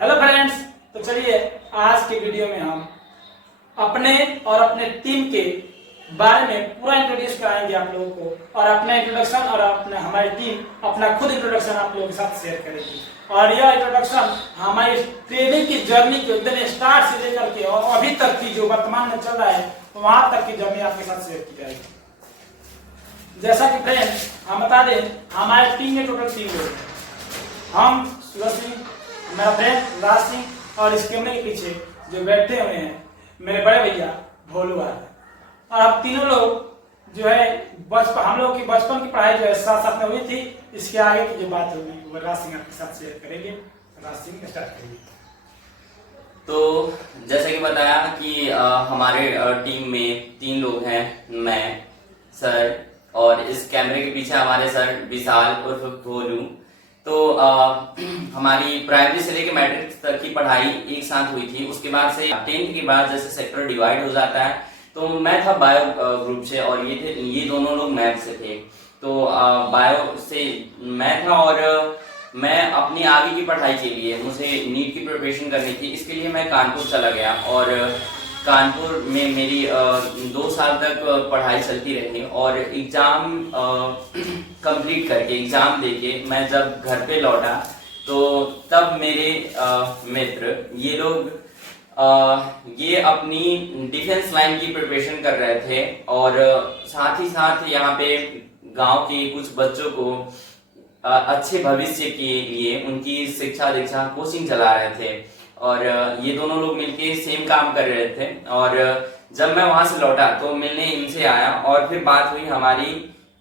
Hello friends, तो चलिए आज के वीडियो में हम अपने और अपने टीम के बारे में पूरा इंट्रोड्यूस कराएंगे आप लोगों को, और अपना इंट्रोडक्शन और अपने हमारी टीम अपना खुद इंट्रोडक्शन आप लोगों के साथ शेयर करेगी। और यह इंट्रोडक्शन हमारी ट्रेनिंग की जर्नी के एकदम स्टार्ट से लेकर के और अभी तक की जो वर्तमान में चल रहा है वहां तक की जर्नी आपके साथ शेयर की जाएगी। जैसा कि फ्रेंड्स हम बता दें, हमारे टीम में टोटल 3 लोग हैं। हम सूरज सिंह, मेरा फ्रेंड राज सिंह, और इस कैमरे के पीछे जो बैठे हुए हैं मेरे बड़े भैया भोलू वाला। और अब तीनों लोग जो है बचपन, हम लोग की बचपन की पढ़ाई जो है साथ साथ में हुई थी। इसके आगे की जो बात होगी वो राज सिंह आपके साथ शेयर करेंगे। राज सिंह स्टार्ट करिए। तो जैसे कि बताया कि हमारे टीम में 3 लोग हैं, मैं, सर और इस कैमरे के पीछे हमारे सर विशाल उर्फ भोलू। तो हमारी प्राइमरी से लेकर मैट्रिक तक की पढ़ाई एक साथ हुई थी। उसके बाद से 10th के बाद जैसे सेक्टर डिवाइड हो जाता है, तो मैं था बायो ग्रुप से और ये दोनों लोग मैथ से थे। तो बायो से मैं था और मैं अपनी आगे की पढ़ाई के लिए मुझे नीट की प्रिपरेशन करनी थी। इसके लिए मैं कानपुर चला गया और कानपुर में मेरी 2 साल तक पढ़ाई चलती रही और एग्जाम कंप्लीट करके एग्जाम देके मैं जब घर पे लौटा तो तब मेरे मित्र ये लोग ये अपनी डिफेंस लाइन की प्रिपरेशन कर रहे थे और साथ ही साथ यहाँ पे गांव के कुछ बच्चों को अच्छे भविष्य के लिए उनकी शिक्षा दीक्षा कोचिंग चला रहे थे। और ये दोनों लोग मिलके सेम काम कर रहे थे। और जब मैं वहां से लौटा तो मिलने इनसे आया और फिर बात हुई हमारी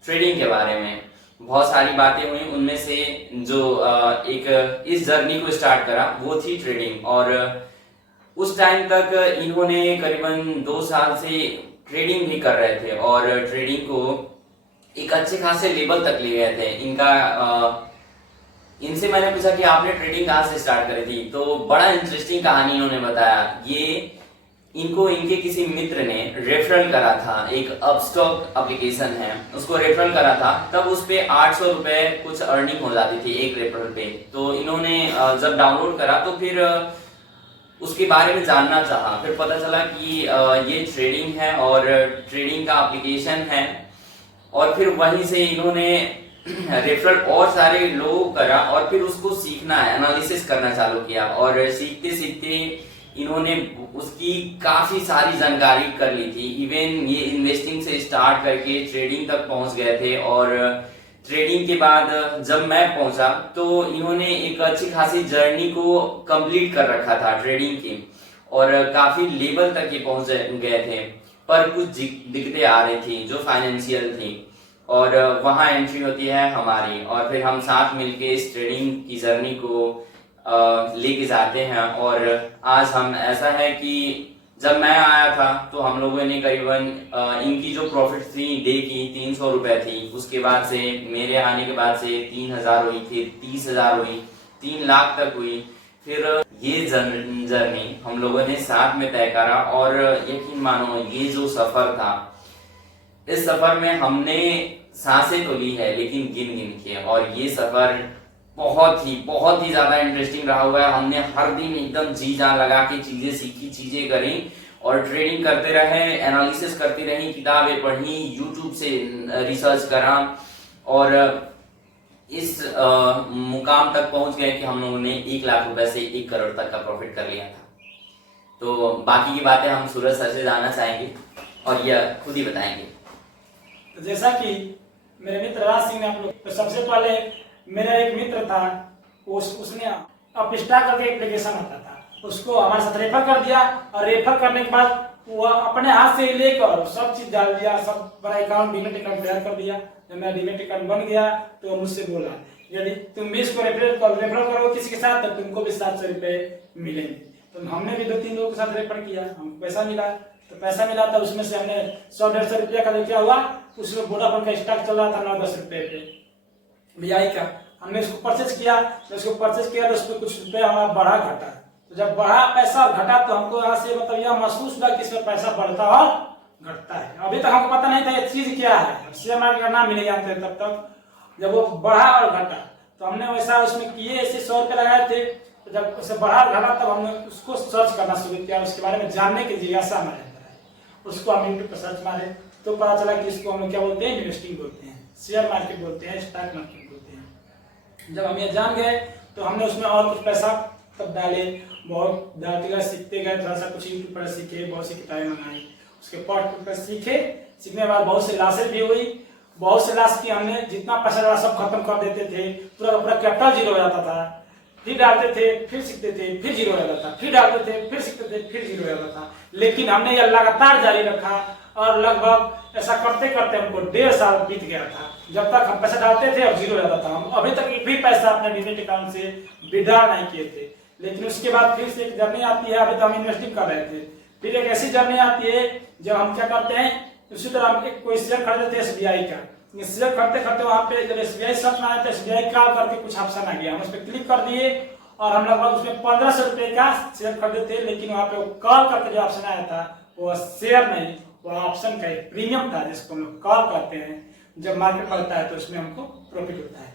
ट्रेडिंग के बारे में। बहुत सारी बातें हुई, उनमें से जो एक इस जर्नी को स्टार्ट करा वो थी ट्रेडिंग। और उस टाइम तक इन्होंने करीबन 2 साल से ट्रेडिंग भी कर रहे थे और ट्रेडिंग को एक अच्छे खासे लेवल तक ले गए थे। इनसे मैंने पूछा कि आपने ट्रेडिंग कहाँ से स्टार्ट करी थी, तो बड़ा इंटरेस्टिंग कहानी इन्होंने बताया। ये इनको इनके किसी मित्र ने रेफरल करा था, एक अपस्टॉक एप्लीकेशन है, उसको रेफरल करा था। तब उस पे 800 रुपए कुछ अर्निंग हो जाती थी एक रेफरल पे। तो इन्होंने जब डाउनलोड करा तो फिर उसके बारे में जानना चाहा। फिर पता चला कि ये ट्रेडिंग है और ट्रेडिंग का एप्लीकेशन है। और फिर वहीं से इन्होंने रेफरल और सारे लोगों करा और फिर उसको सीखना है, एनालिसिस करना चालू किया। और सीखते सीखते इन्होंने उसकी काफी सारी जानकारी कर ली थी। इवन ये इन्वेस्टिंग से स्टार्ट करके ट्रेडिंग तक पहुंच गए थे। और ट्रेडिंग के बाद जब मैं पहुंचा तो इन्होंने एक अच्छी खासी जर्नी को कंप्लीट कर रखा था ट्रेडिंग की और काफी लेवल तक ये पहुंच गए थे। पर कुछ दिक्कतें आ रही थी जो फाइनेंशियल थी और वहां एंट्री होती है हमारी। और फिर हम साथ मिलके इस ट्रेडिंग की जर्नी को लेके जाते हैं। और आज हम ऐसा है कि जब मैं आया था तो हम लोगों ने करीबन इनकी जो प्रॉफिट थी डे की 300 रुपए थी। उसके बाद से मेरे आने के बाद से 3000 हुई, फिर 30,000 हुई, 3 लाख तक हुई। फिर ये जर्नी हम लोगों ने साथ में तय करा। और यकीन मानो ये जो सफर था, इस सफर में हमने सांसें तो ली है लेकिन गिन गिन के। और ये सफर बहुत ही ज्यादा इंटरेस्टिंग रहा हुआ है। हमने हर दिन एकदम जी जान लगा के चीजें सीखी, चीजें करी और ट्रेडिंग करते रहे, एनालिसिस करती रही, किताबें पढ़ी, यूट्यूब से रिसर्च करा और इस मुकाम तक पहुंच गए कि हम लोगों ने 1 लाख रुपए से 1 करोड़ तक का प्रॉफिट कर लिया था। तो बाकी की बातें हम सूरज सर से जानना चाहेंगे और यह खुद ही बताएंगे। तो जैसा कि मेरे मित्र राज सिंह ने आप लोग, तो सबसे पहले मेरा एक मित्र था, उसने अपस्टॉक करके एप्लीकेशन आता था, उसको हमारे साथ रेफर कर दिया। और रेफर करने के बाद वो अपने हाथ से लेकर सब चीज डाल दिया, सब बड़ा अकाउंट डीमेट अकाउंट तैयार कर दिया। जब मेरा डीमेट अकाउंट बन गया तो मुझसे बोला यदि तुम भी इसको रेफर करो किसी के साथ तो तुमको भी 700 रुपए मिलेंगे। तो हमने भी 2-3 लोगों के साथ रेफर किया, हमको पैसा मिला। तो पैसा मिला था, उसमें से हमने 100-150 रुपया का क्या हुआ, उसमें वोडाफोन का स्टॉक चल रहा था 9-10 रुपए पे VI का। हमने उसको परचेज किया। तो उसको परचेज किया तो उस पर कुछ रुपया हमारा बढ़ा घटा। तो जब बढ़ा पैसा घटा तो हमको यहाँ से मतलब यह महसूस हुआ कि इसमें पैसा बढ़ता और घटता है। अभी तक हमको पता नहीं था ये चीज क्या है, शेयर मार्केट का नाम भी नहीं जानते तब तक। जब वो बढ़ा और घटा तो हमने वैसा उसमें किए, ऐसे 100 रुपये लगाए थे। तो जब उसे बढ़ा लगा तब हमने उसको सर्च करना शुरू किया, उसके बारे में जानने की जिज्ञासा हमारे अंदर है। उसको हम यूट्यूब पर सर्च मारे तो पता चला कि इसको हम लोग क्या बोलते हैं, इन्वेस्टिंग बोलते हैं, शेयर मार्केट बोलते हैं, स्टॉक मार्केट बोलते हैं। जब हम ये जान गए तो हमने उसमें और कुछ पैसा तब डाले, बहुत डालते गए, सीखते गए, थोड़ा सा कुछ यूट्यूब पर सीखे, बहुत सी किताबें मंगाई, उसके पर सीखे। सीखने के बाद बहुत से लॉसेस भी हुई, बहुत से लॉस की हमने जितना पैसा डाला सब खत्म कर देते थे, पूरा पूरा कैपिटल जीरो हो जाता था। फिर डालते थे, फिर सीखते थे, फिर जीरो हो जाता था, फिर डालते थे, फिर सीखते थे, फिर जीरो हो जाता था। लेकिन हमने यह लगातार जारी रखा और लगभग ऐसा करते करते हमको 1.5 साल बीत गया था, जब तक हम पैसा डालते थे और जीरो हो जाता था। हम अभी तक एक भी पैसा अपने डिमेट अकाउंट से विड्रॉ नहीं किए थे। लेकिन उसके बाद फिर से एक जर्नी आती है, अभी तो हम इन्वेस्टिंग कर रहे थे, फिर एक ऐसी जर्नी आती है जब हम क्या करते हैं, उसी तरह हम कोई शेयर खरीदते थे SBI का, शेयर करते करते वहां पे जब SBI सर्च मारे तो SBI का करके कुछ ऑप्शन आ गया, हम उस पर क्लिक कर दिए और हम लगभग उसमें 1500 रुपए का शेयर खरीदे थे। लेकिन वहां पे वो कॉल करके जो ऑप्शन आया था वो शेयर नहीं, वो ऑप्शन का एक प्रीमियम था जिसको हम लोग कॉल करते हैं। जब मार्केट बढ़ता है तो उसमें हमको प्रॉफिट होता है,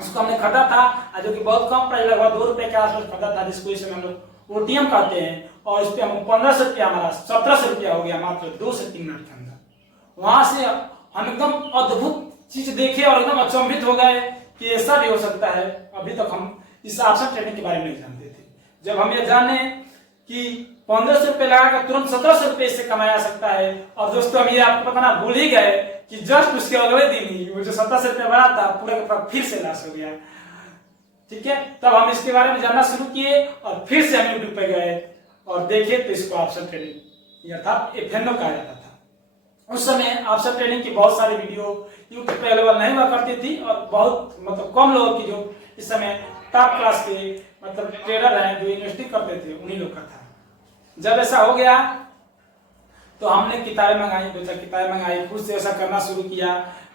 उसको हमने खरीदा था जो कि बहुत कम प्राइस, लगभग 2 रुपए के आसपास खरीदा था, जिसको इसे हम लोग OTM कहते हैं। और इस पे हम 1500 रुपया, हमारा 1700 रुपया हो गया मात्र 2 से 3 मिनट के अंदर। वहां से हम एकदम अद्भुत चीज देखे और एकदम अचंभित हो गए कि ऐसा भी हो सकता है। अभी तक हम इस ऑप्शन ट्रेडिंग के बारे में नहीं जानते थे। जब हम ये जाने कि 1500 रुपए लगाकर तुरंत 1700 रुपए इससे कमाया जा सकता है, और दोस्तों हम ये आपको बताना भूल ही गए कि जस्ट उसके अगले दिन ही वो जो 1700 रुपए बना था पूरा का पूरा फिर से लॉस हो गया। ठीक है, तब हम इसके बारे में जानना शुरू किए और फिर से हम यूट्यूब पे गए और देखे तो इसको ऑप्शन ट्रेडिंग अर्थात FNO कहा जाता था। उस समय ऑप्शन ट्रेडिंग की बहुत सारी वीडियो यूट्यूब पे अवेलेबल नहीं हुआ करती थी और बहुत मतलब कम लोगों की जो इस समय टॉप क्लास के मतलब ट्रेडर हैं जो इन्वेस्टिंग करते थे उन्हीं लोग का था। जब ऐसा हो गया तो हमने किताबें मंगाई, 2-4 किताबें मंगाई, खुद से ऐसा करना शुरू किया,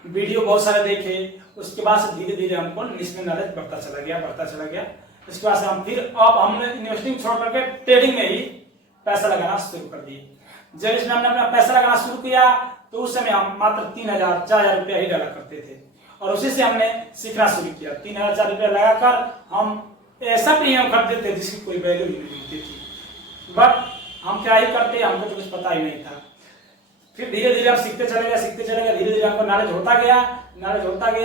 वीडियो बहुत सारे देखे। उसके बाद से धीरे धीरे हमको इसमें नॉलेज बढ़ता चला गया। उसके बाद से हम फिर अब हमने इन्वेस्टिंग छोड़ करके ट्रेडिंग में ही पैसा लगाना शुरू कर दिए। जब इसमें हमने अपना पैसा लगाना शुरू किया तो उस समय हम मात्र 3000-4000 रुपया ही डाला करते थे और उसी से हमने सीखना शुरू किया। 3000-4000 रुपया लगाकर हम ऐसा प्रीमियम खरीदते थे जिसकी कोई वैल्यू ही नहीं होती थी। बट हम क्या ही करते, हमको तो कुछ पता ही नहीं था। फिर धीरे धीरे हम सीखते चले गए, धीरे धीरे हमको नॉलेज होता गया,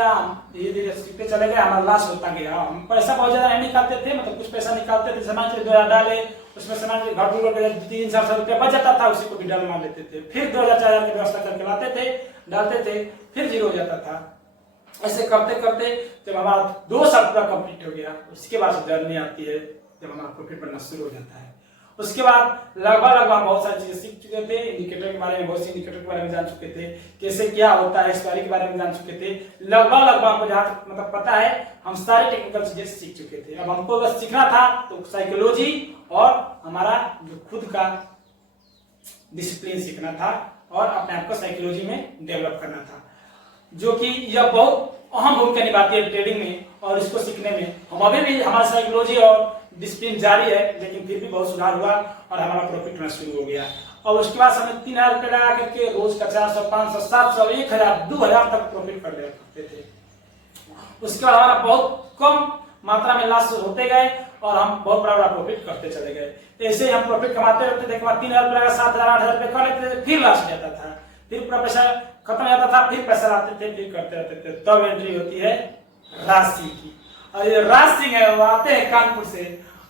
हम धीरे धीरे सीखते चले गए, हमारा लॉस होता गया। हम पैसा बहुत ज्यादा नहीं निकालते थे, मतलब कुछ पैसा निकालते थे, समाज के 2000 डाले, उसमें समाज के घर 300-400 रुपया बच जाता था, उसी को भी डाल मान लेते थे। फिर 2000-4000 की व्यवस्था करके लाते थे, डालते थे, फिर जीरो हो जाता था। ऐसे करते करते जब हमारा 2 साल पूरा कंप्लीट हो गया, उसके बाद जर्नी आती है जब हमारा प्रॉफिट बनना शुरू हो जाता है। उसके बाद लगभग बहुत सारी चीजें सीख चुके थे, इंडिकेटर के बारे में, बहुत से इंडिकेटर के बारे में जान चुके थे, कैसे क्या होता है एक्सपायरी के बारे में जान चुके थे। लगभग हमको जहाँ तक मतलब पता है हम सारे टेक्निकल चीजें सीख चुके थे। अब हमको बस सीखना था तो साइकोलॉजी और हमारा जो खुद का डिसिप्लिन सीखना था और अपने आप को साइकोलॉजी में डेवलप करना था, जो कि यह बहुत अहम भूमिका निभाती है ट्रेडिंग में। और इसको सीखने में हम अभी भी हमारा साइकोलॉजी और डिसिप्लिन जारी है, लेकिन फिर भी बहुत सुधार हुआ और हमारा प्रॉफिट होना शुरू हो गया। और उसके बाद हमने 3000 रुपये लगा करके रोज का 400, 500, 700, 1000, 2000 तक प्रॉफिट कर लिया करते थे। उसके बाद हमारा बहुत कम मात्रा में लॉस होते गए और हम बहुत बड़ा प्रॉफिट करते चले गए। ऐसे ही हम प्रॉफिट कमाते रहते थे। 3000 रुपये लगा 7000, 8000 रुपये कर लेते थे, फिर लॉस हो जाता था, फिर पूरा पैसा खत्म हो जाता था, फिर पैसा लाते थे, फिर करते रहते थे। तब एंट्री होती है राशि की। और ये राज सिंह है वो आते हैं कानपुर से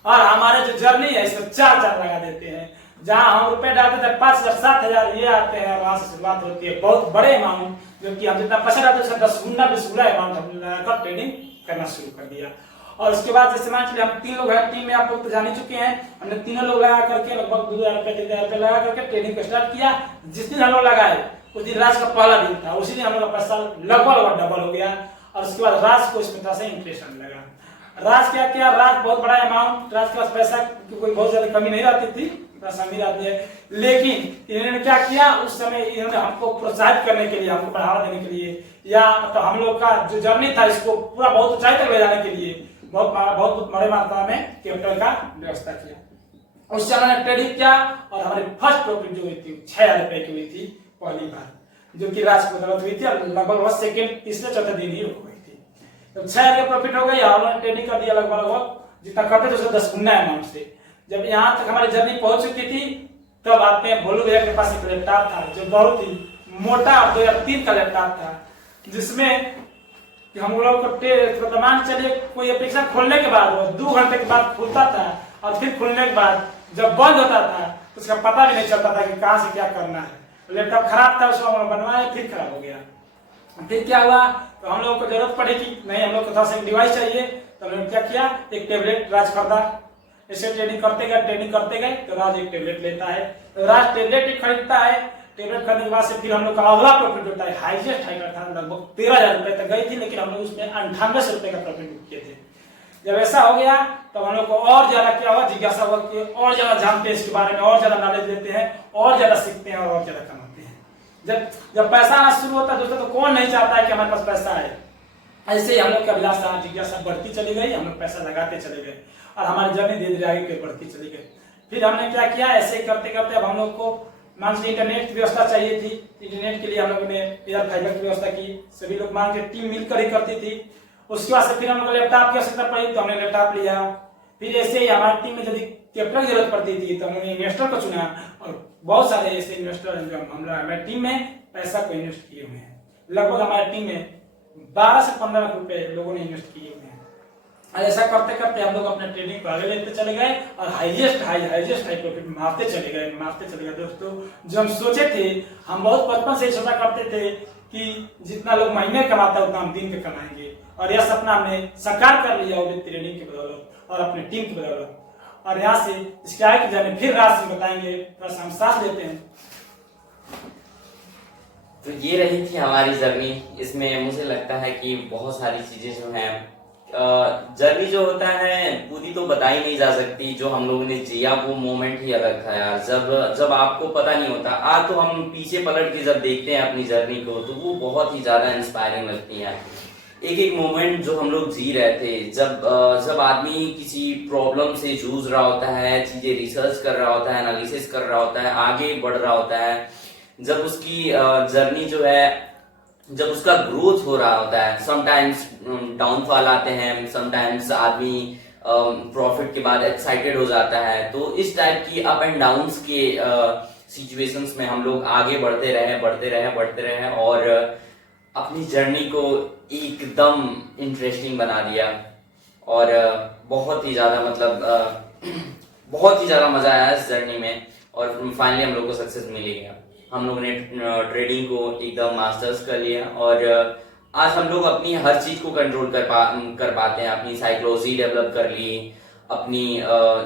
और हमारे जो जर्नी है इसमें 4 लगा देते हैं। जहां हम रुपए डालते थे 5000, 7000, ये आते हैं और वहां से शुरुआत होती है बहुत बड़े अमाउंट, जो कि हम जितना पैसा डालते उसका 10 गुना 20 गुना अमाउंट हम लगाकर ट्रेडिंग करना शुरू कर दिया। और उसके बाद जैसे मान चलिए हम 3 लोग हैं टीम में, आप लोग तो जान ही चुके हैं। हमने तीनों लोग लगा करके लगभग 2000 रुपए 3000 रुपए लगा करके ट्रेडिंग को स्टार्ट किया। जिस दिन हम लोग लगाए उस दिन राज का पहला दिन था, उसी दिन हम लोग का पैसा लगभग डबल हो गया। और उसके बाद राज को इसमें थोड़ा सा इंटरेस्ट आने लगा। राज क्या किया, राज बहुत बड़ा अमाउंट, राज के पास पैसा की कोई बहुत ज्यादा कमी नहीं रहती थी, पैसा अमीर आती है। लेकिन इन्होंने क्या किया, उस समय इन्होंने हमको प्रोत्साहित करने के लिए, हमको बढ़ावा देने के लिए, या मतलब हम लोग का जो जर्नी था इसको पूरा बहुत ऊंचाई तक ले जाने के लिए बहुत बड़े मात्रा में कैपिटल का व्यवस्था किया। उस समय मैंने ट्रेडिंग किया और हमारी फर्स्ट प्रॉफिट जो हुई थी 6000 रुपए की हुई थी पहली बार, जो कि राज को बदौलत हुई थी और लगभग सेकंड तीसरे चौथे दिन ही हो गई थी। तो 6000 का प्रॉफिट हो गया। हमने ट्रेडिंग कर दिया लगभग जितना करते थे उसका 10 गुना अमाउंट से। जब यहाँ तक हमारी जर्नी पहुंच चुकी थी तब आते हैं भोलू भैया के पास एक लैपटॉप था जो बहुत ही मोटा 2003 का लैपटॉप था, जिसमें कि हम लोग को मान चलिए कोई एप्लीकेशन खोलने के बाद वो 2 घंटे के बाद खुलता था और फिर खुलने के बाद जब बंद होता था तो उसका पता भी नहीं चलता था कि कहाँ से क्या करना है। लैपटॉप खराब था, उसको हम बनवाए, फिर खराब हो गया। फिर क्या हुआ, तो हम लोग को जरूरत पड़ी कि नहीं, हम लोग को थोड़ा सा डिवाइस चाहिए, तो हमने क्या किया, एक टेबलेट राज खरीदा। ऐसे ट्रेनिंग करते गए तो राज एक टेबलेट लेता है, तो राज टेबलेट ही खरीदता है। टेबलेट खरीदने के बाद से फिर हम लोग का अगला प्रॉफिट होता है, हाईएस्ट हाइकर था, लगभग 13,000 रुपए तक गई थी, लेकिन हम लोग उसमें 98 रुपए का प्रॉफिट बुक किए थे। जब ऐसा हो गया तो हम लोग को और ज्यादा क्या हुआ, जिज्ञासा हुआ कि और ज्यादा जानते हैं इसके बारे में, और ज्यादा नॉलेज लेते हैं, और ज्यादा सीखते हैं और ज्यादा कमाते हैं। जब पैसा आना शुरू होता है दोस्तों तो कौन नहीं चाहता है कि हमारे पास पैसा है। ऐसे ही हम लोग की अभिलाषा जिज्ञासा बढ़ती चली गई, हम लोग पैसा लगाते चले गए और हमारी जर्नी धीरे धीरे आगे बढ़ती चली गई। फिर हमने क्या किया, ऐसे ही करते करते अब हम लोग को मान लीजिए इंटरनेट की व्यवस्था चाहिए थी। इंटरनेट के लिए हम लोगों ने एयर फाइबर की व्यवस्था की, सभी लोग मान के टीम मिलकर ही करती थी। उसके बाद से फिर हम लोग को लैपटॉप की आवश्यकता पड़ी तो हमने लैपटॉप लिया। फिर ऐसे ही हमारी टीम में यदि कैपिटल की जरूरत पड़ती थी तो हमने इन्वेस्टर को चुना और बहुत सारे ऐसे इन्वेस्टर हैं जो हमारे टीम में पैसा को इन्वेस्ट किए हुए हैं। लगभग हमारी टीम में 12 से 15 लाख रुपए लोगों ने इन्वेस्ट किए हुए हैं। और ऐसा करते करते हम लोग अपने ट्रेडिंग को आगे लेते चले गए और हाईएस्ट हाई प्रॉफिट मारते चले गए दोस्तों। जो हम सोचे थे, हम बहुत बचपन से ही सोचा करते थे कि जितना लोग महीने कमाता है उतना हम दिन के कमाएंगे, और यह सपना हमने साकार कर लिया वो भी ट्रेडिंग की बदौलत और अपनी टीम की बदौलत। और यहाँ से इसके आगे की जाने फिर राज सिंह बताएंगे, थोड़ा सा हम सांस लेते हैं। तो ये रही थी हमारी जर्नी। इसमें मुझे लगता है कि बहुत सारी चीजें जो हैं, जर्नी जो होता है पूरी तो बताई नहीं जा सकती। जो हम लोगों ने जिया वो मोमेंट ही अलग था यार। जब आपको पता नहीं होता, आज तो हम पीछे पलट के जब देखते हैं अपनी जर्नी को तो वो बहुत ही ज्यादा इंस्पायरिंग लगती है। एक एक मोमेंट जो हम लोग जी रहे थे, जब आदमी किसी प्रॉब्लम से जूझ रहा होता है, चीजें रिसर्च कर रहा होता है, एनालिसिस कर रहा होता है, आगे बढ़ रहा होता है, जब उसकी जर्नी जो है, जब उसका ग्रोथ हो रहा होता है, समटाइम्स डाउनफॉल आते हैं, समटाइम्स आदमी प्रॉफिट के बाद एक्साइटेड हो जाता है। तो इस टाइप की अप एंड डाउन्स के सिचुएशंस में हम लोग आगे बढ़ते रहे और अपनी जर्नी को एकदम इंटरेस्टिंग बना दिया। और बहुत ही ज्यादा बहुत ही ज्यादा मजा आया इस जर्नी में और फाइनली हम लोग को सक्सेस मिल गया। हम लोगों ने ट्रेडिंग को एकदम मास्टर्स कर लिया और आज हम लोग अपनी हर चीज को कंट्रोल कर पाते हैं। अपनी साइकोलॉजी डेवलप कर ली, अपनी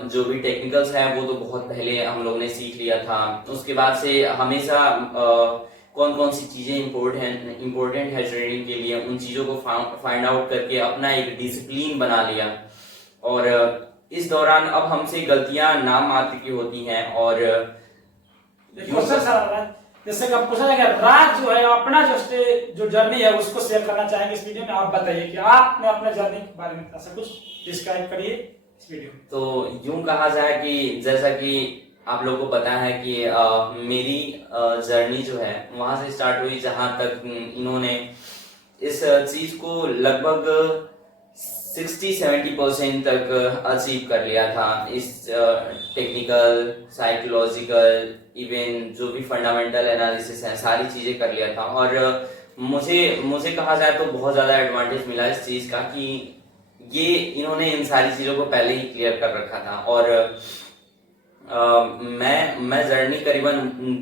जो भी टेक्निकल्स है वो तो बहुत पहले हम लोग ने सीख लिया था। उसके बाद से हमेशा कौन कौन सी चीजें इम्पोर्टेंट है ट्रेडिंग के लिए, उन चीजों को फाइंड आउट करके अपना एक डिसिप्लिन बना लिया। और इस दौरान अब हमसे गलतियां नाम मात्र की होती हैं। और जैसे कि आप पूछा जाएगा, राज जो है अपना जो जर्नी है उसको शेयर करना चाहेंगे इस वीडियो में। आप बताइए कि आपने अपने जर्नी के बारे में ऐसा कुछ डिस्क्राइब करिए इस वीडियो में। तो यूं कहा जाए कि जैसा कि आप लोगों को पता है कि मेरी जर्नी जो है वहां से स्टार्ट हुई जहां तक इन्होंने इस चीज को लगभग 60-70% तक अचीव कर लिया था। इस टेक्निकल, साइकोलॉजिकल, इवन जो भी फंडामेंटल एनालिसिस है, सारी चीजें कर लिया था। और मुझे कहा जाए तो बहुत ज्यादा एडवांटेज मिला इस चीज का कि ये इन्होंने इन सारी चीजों को पहले ही क्लियर कर रखा था। और मैं जर्नी करीबन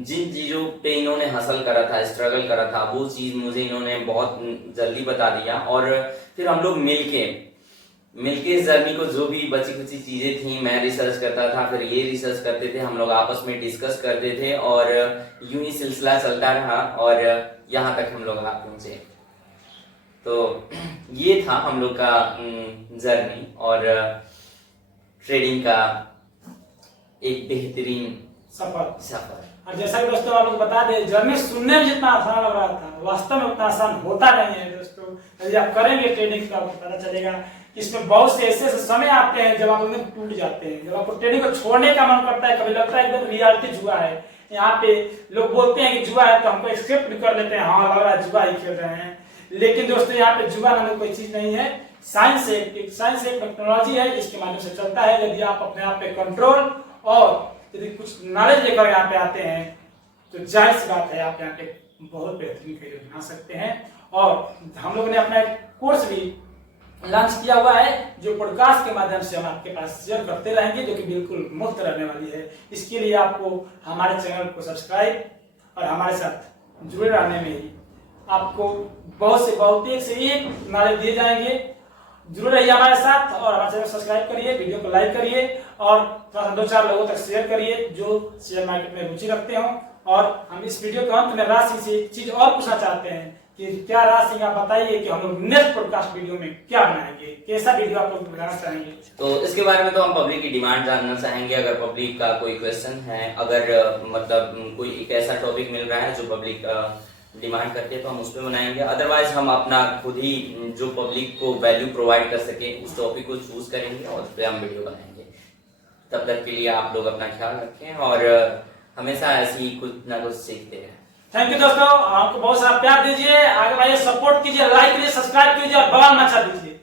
जिन चीजों पे इन्होंने हासिल करा था, स्ट्रगल करा था, वो चीज मुझे इन्होंने बहुत जल्दी बता दिया। और फिर हम लोग मिलके इस जर्नी को, जो भी बची कुची चीजें थी, मैं रिसर्च करता था, फिर ये रिसर्च करते थे, हम लोग आपस में डिस्कस करते थे और यूं ही सिलसिला चलता रहा और यहाँ तक हम लोग आ पहुंचे। तो ये था हम लोग का जर्नी और ट्रेडिंग का एक बेहतरीन सफर। और जैसा कि दोस्तों आप लोग बता दें, जर्नी सुनने में जितना आसान लग रहा था वास्तव में उतना आसान होता नहीं है दोस्तों। यदि आप करेंगे ट्रेडिंग तो आपको पता चलेगा कि इसमें बहुत से ऐसे समय आते हैं जब आप एकदम टूट जाते हैं, जब आपको ट्रेडिंग को छोड़ने का मन करता है। कभी लगता है एकदम रियलिटी जुआ है। यहाँ पे लोग बोलते हैं कि जुआ है तो हमको एक्सेप्ट भी कर लेते हैं, हाँ लग रहा है जुआ ही खेल रहे हैं। लेकिन दोस्तों यहाँ पे जुआ नाम कोई चीज नहीं है, साइंस एक टेक्नोलॉजी है, इसके माध्यम से चलता है। यदि आप अपने आप पे कंट्रोल और यदि कुछ नॉलेज लेकर यहाँ पे आते हैं तो जाहिर सी बात है आप यहाँ पे बहुत बेहतरीन करियर बना सकते हैं। और हम लोगों ने अपना एक कोर्स भी लॉन्च किया हुआ है जो पॉडकास्ट के माध्यम से हम आपके पास शेयर करते रहेंगे, जो कि बिल्कुल मुफ्त रहने वाली है। इसके लिए आपको हमारे चैनल को सब्सक्राइब और हमारे साथ जुड़े रहने में ही आपको बहुत से एक नॉलेज दिए जाएंगे। जरूर रहिए हमारे साथ और हमारे चैनल सब्सक्राइब करिए, वीडियो को लाइक करिए और थोड़ा सा 2-4 लोगों तक शेयर करिए जो शेयर मार्केट में रुचि रखते हो। और हम इस वीडियो के अंत में राज सिंह से एक चीज और पूछना चाहते हैं कि क्या राज सिंह आप बताइए कि हम लोग नेक्स्ट पॉडकास्ट वीडियो में क्या बनाएंगे, कैसा वीडियो आप लोग बनाना चाहेंगे? तो इसके बारे में तो हम पब्लिक की डिमांड जानना चाहेंगे। अगर पब्लिक का कोई क्वेश्चन है, अगर मतलब कोई एक ऐसा टॉपिक मिल रहा है जो पब्लिक डिमांड करते हैं तो हम उस पर बनाएंगे। अदरवाइज हम अपना खुद ही जो पब्लिक को वैल्यू प्रोवाइड कर सके उस टॉपिक को चूज करेंगे और उस पर हम वीडियो बनाएंगे। तब तक के लिए आप लोग अपना ख्याल रखें और हमेशा ऐसे ही कुछ ना कुछ सीखते हैं। थैंक यू दोस्तों, आपको बहुत सारा प्यार दीजिए, आगे बढ़िए, सपोर्ट कीजिए, लाइक कीजिए, सब्सक्राइब कीजिए और बवाल मचा दीजिए।